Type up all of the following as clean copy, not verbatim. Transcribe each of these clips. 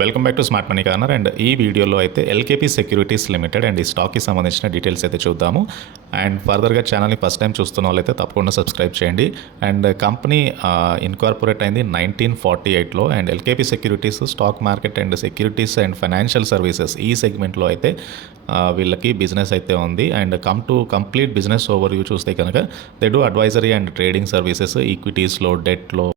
Welcome back to smart money corner. And ఈ వీడియోలో అయితే ఎల్కేపీ సెక్యూరిటీస్ లిమిటెడ్ అండ్ ఈ స్టాక్కి సంబంధించిన డీటెయిల్స్ అయితే చూద్దాము. అండ్ ఫర్దర్గా ఛానల్ని ఫస్ట్ టైం చూస్తున్న వాళ్ళైతే తప్పకుండా సబ్స్క్రైబ్ చేయండి. అండ్ కంపెనీ ఇన్కార్పొరేట్ అయింది 1948లో. And LKP securities stock market and securities and financial services ఈ సెగ్మెంట్లో అయితే వీళ్ళకి బిజినెస్ అయితే ఉంది. And complete business overview చూస్తే కనుక they do advisory and trading services ఈక్విటీస్లో, డెట్లో,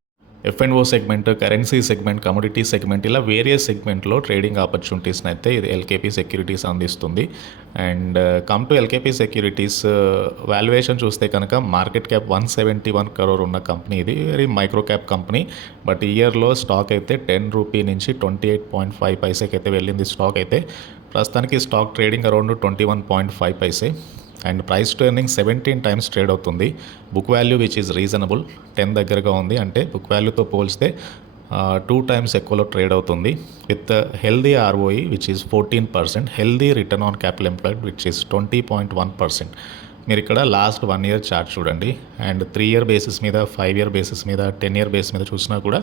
F&O segment, currency segment, commodity segment, ఇలా వేరియస్ సెగ్మెంట్లో ట్రేడింగ్ ఆపర్చునిటీస్ని అయితే ఇది ఎల్కేపీ సెక్యూరిటీస్ అందిస్తుంది. And come to LKP securities valuation చూస్తే కనుక మార్కెట్ క్యాప్ 171 crore ఉన్న కంపెనీ. ఇది very micro cap company. But ఇయర్లో స్టాక్ అయితే 10 రూపీ నుంచి 28.5 పైసెకి అయితే వెళ్ళింది. స్టాక్ అయితే ప్రస్తుతానికి stock trading around 21.5 paise. And price to earning 17 times trade అవుతుంది. Book value which is reasonable 10 దగ్గరగా ఉంది. అంటే బుక్ వాల్యూతో పోల్స్తే 2 times ఎక్కువలో ట్రేడ్ అవుతుంది. With healthy ROE which is 14%, healthy return on capital employed which is 20.1%. మీరు ఇక్కడ లాస్ట్ 1 year చార్ట్ చూడండి. అండ్ 3 year బేసిస్ మీద, 5 year బేసిస్ మీద, 10 year బేస్ మీద చూసినా కూడా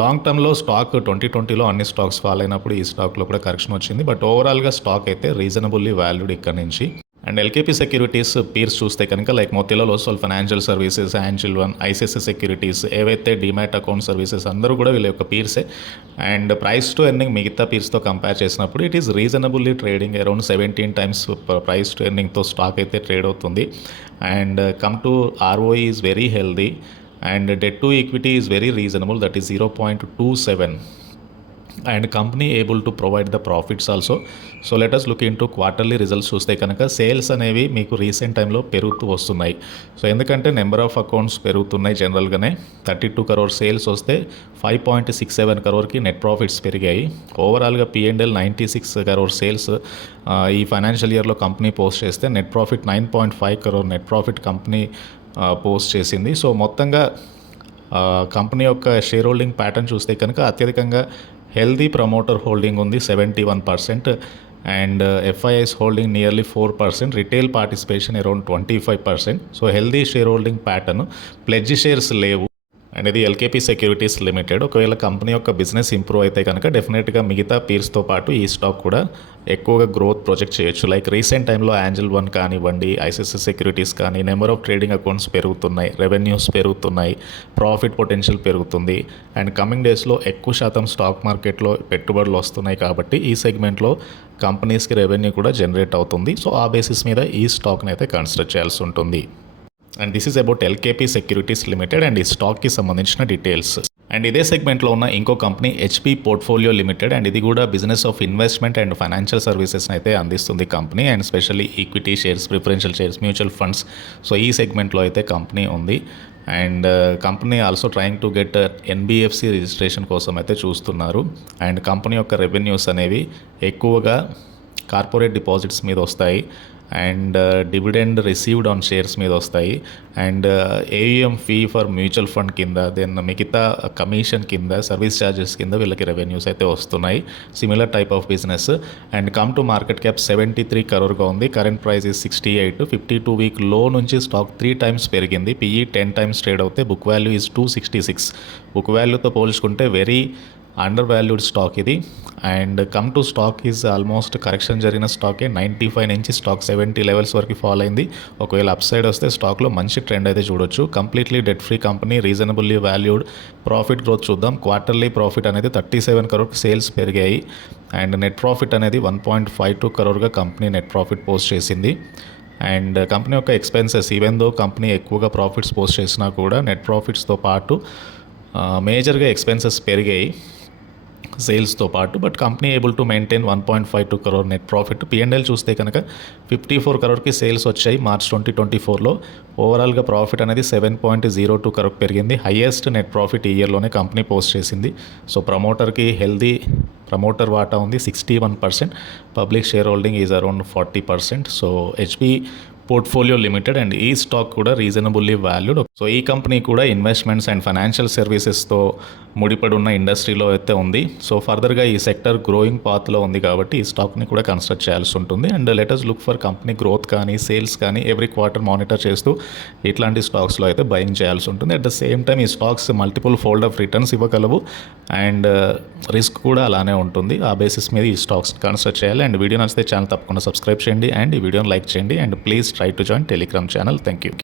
లాంగ్ టర్మ్లో స్టాక్ 2020లో అన్ని స్టాక్స్ ఫాల్ అయినప్పుడు ఈ స్టాక్లో కూడా కరెక్షన్ వచ్చింది. బట్ ఓవరాల్గా స్టాక్ అయితే రీజనబుల్లీ వాల్యూడ్ ఇక్కడ నుంచి. అండ్ ఎల్కేపీ సెక్యూరిటీస్ పీర్స్ చూస్తే కనుక like Motilal Oswal financial services, Angel one, ICICI securities, ఏవైతే డిమాట్ అకౌంట్ సర్వీసెస్ అందరూ కూడా వీళ్ళ యొక్క పీర్సే. అండ్ ప్రైస్ టు ఎర్నింగ్ మిగతా పీర్స్తో కంపేర్ చేసినప్పుడు it is reasonably trading around 17 times price to ఎర్నింగ్తో స్టాక్ అయితే ట్రేడ్ అవుతుంది. And come to ROE is very healthy. And debt to equity is very reasonable, that is 0.27. And company able to provide the profits also. So let us look into quarterly results చూస్తే కనుక sales అనేవి మీకు recent టైంలో పెరుగుతూ వస్తున్నాయి. So ఎందుకంటే number of accounts పెరుగుతున్నాయి. జనరల్గానే 32 crore sales వస్తే 5.67 crore నెట్ ప్రాఫిట్స్ పెరిగాయి. ఓవరాల్గా P&L 96 crore సేల్స్ ఈ ఫైనాన్షియల్ ఇయర్లో కంపెనీ పోస్ట్ చేస్తే net profit 9.5 crore net profit company post చేసింది. సో మొత్తంగా కంపెనీ యొక్క షేర్ హోల్డింగ్ ప్యాటర్న్ చూస్తే కనుక అత్యధికంగా హెల్దీ ప్రమోటర్ హోల్డింగ్ ఉంది 71%. And FIIs holding nearly 4%, retail participation around 25%. So healthy share holding pattern. Pledge shares లేవు. And ఇది ఎల్కేపీ సెక్యూరిటీస్ లిమిటెడ్. ఒకవేళ కంపెనీ యొక్క బిజినెస్ ఇంప్రూవ్ అయితే కనుక డెఫినెట్గా మిగతా పీర్స్తో పాటు ఈ స్టాక్ కూడా ఎక్కువగా గ్రోత్ ప్రొజెక్ట్ చేయొచ్చు. లైక్ రీసెంట్ టైంలో యాంజిల్ వన్ కానివ్వండి, ఐసిఐసిఐ సెక్యూరిటీస్ కానీ నెంబర్ ఆఫ్ ట్రేడింగ్ అకౌంట్స్ పెరుగుతున్నాయి, రెవెన్యూస్ పెరుగుతున్నాయి, ప్రాఫిట్ పొటెన్షియల్ పెరుగుతుంది. అండ్ కమింగ్ డేస్లో ఎక్కువ శాతం స్టాక్ మార్కెట్లో పెట్టుబడులు వస్తున్నాయి కాబట్టి ఈ సెగ్మెంట్లో కంపెనీస్కి రెవెన్యూ కూడా జనరేట్ అవుతుంది. సో ఆ బేసిస్ మీద ఈ స్టాక్ని అయితే కన్సిడర్ చేయాల్సి ఉంటుంది. And this is about LKP securities limited and ఈ స్టాక్కి సంబంధించిన డీటెయిల్స్. అండ్ ఇదే సెగ్మెంట్లో ఉన్న ఇంకో company HP portfolio limited. And ఇది కూడా business of investment and financial సర్వీసెస్ని అయితే అందిస్తుంది company. And specially equity shares, preferential shares, mutual funds. So ఈ సెగ్మెంట్లో అయితే కంపెనీ ఉంది. And company also trying to get NBFC registration కోసం అయితే చూస్తున్నారు. అండ్ కంపెనీ యొక్క రెవెన్యూస్ అనేవి ఎక్కువగా కార్పొరేట్ డిపాజిట్స్ మీద వస్తాయి. And dividend received on shares మీద వస్తాయి. And AUM fee for mutual fund కింద, దెన్ మిగతా కమిషన్ కింద, సర్వీస్ ఛార్జెస్ కింద వీళ్ళకి రెవెన్యూస్ అయితే వస్తున్నాయి. Similar type of business. And come to market cap 73 crore ఉంది. Current price is 68. 52-week లో నుంచి స్టాక్ 3 times పెరిగింది. పిఈ 10 times ట్రేడ్ అవుతే బుక్ వాల్యూ ఈజ్ 266. బుక్ వాల్యూతో పోల్చుకుంటే వెరీ అండర్ వాల్యూడ్ స్టాక్ ఇది. And come to stock is almost correction జరిగిన స్టాకే. 95 నుంచి stock 70 levels వరకు ఫాల్ అయింది. ఒకవేళ అప్ సైడ్ వస్తే స్టాక్లో మంచి ట్రెండ్ అయితే చూడొచ్చు. Completely debt free company, reasonably valued. Profit growth చూద్దాం. క్వార్టర్లీ ప్రాఫిట్ అనేది 37 crore సేల్స్ పెరిగాయి. అండ్ నెట్ ప్రాఫిట్ అనేది 1.52 crore company net profit post చేసింది. అండ్ కంపెనీ యొక్క ఎక్స్పెన్సెస్, ఈవెన్ దో కంపెనీ ఎక్కువగా ప్రాఫిట్స్ పోస్ట్ చేసినా కూడా నెట్ ప్రాఫిట్స్తో పాటు మేజర్గా ఎక్స్పెన్సెస్ పెరిగాయి సేల్స్తో పాటు. But company able to maintain 1.52 crore net profit. P&L చూస్తే కనుక 54 crore సేల్స్ వచ్చాయి మార్చ్ 2024లో. ఓవరాల్గా ప్రాఫిట్ అనేది 7.02 crore పెరిగింది. హైయెస్ట్ నెట్ ప్రాఫిట్ ఈ ఇయర్లోనే కంపెనీ పోస్ట్ చేసింది. సో ప్రమోటర్కి హెల్దీ ప్రమోటర్ వాటా ఉంది 61%. Public share holding is around 40%. So HP portfolio limited and ఈ స్టాక్ కూడా రీజనబుల్లీ వాల్యూడ్. సో ఈ కంపెనీ కూడా ఇన్వెస్ట్మెంట్స్ అండ్ ఫైనాన్షియల్ సర్వీసెస్తో ముడిపడి ఉన్న ఇండస్ట్రీలో అయితే ఉంది. సో ఫర్దర్గా ఈ సెక్టర్ గ్రోయింగ్ పాత్లో ఉంది కాబట్టి ఈ స్టాక్ని కూడా కన్సిడర్ చేయాల్సి ఉంటుంది. And let us look for company growth కానీ సేల్స్ కానీ ఎవ్రీ క్వార్టర్ మానిటర్ చేస్తూ ఇట్లాంటి స్టాక్స్లో అయితే బయింగ్ చేయాల్సి ఉంటుంది. అట్ ద సేమ్ టైం ఈ stocks multiple fold of returns ఇవ్వగలవు అండ్ రిస్క్ కూడా అలానే ఉంటుంది. ఆ బేసిస్ మీద ఈ స్టాక్స్ కన్సిడర్ చేయాలి. అండ్ వీడియో నచ్చితే ఛానల్ తప్పకుండా సబ్స్క్రైబ్ చేయండి అండ్ ఈ వీడియోని లైక్ చేయండి and please try to join Telegram channel. Thank you.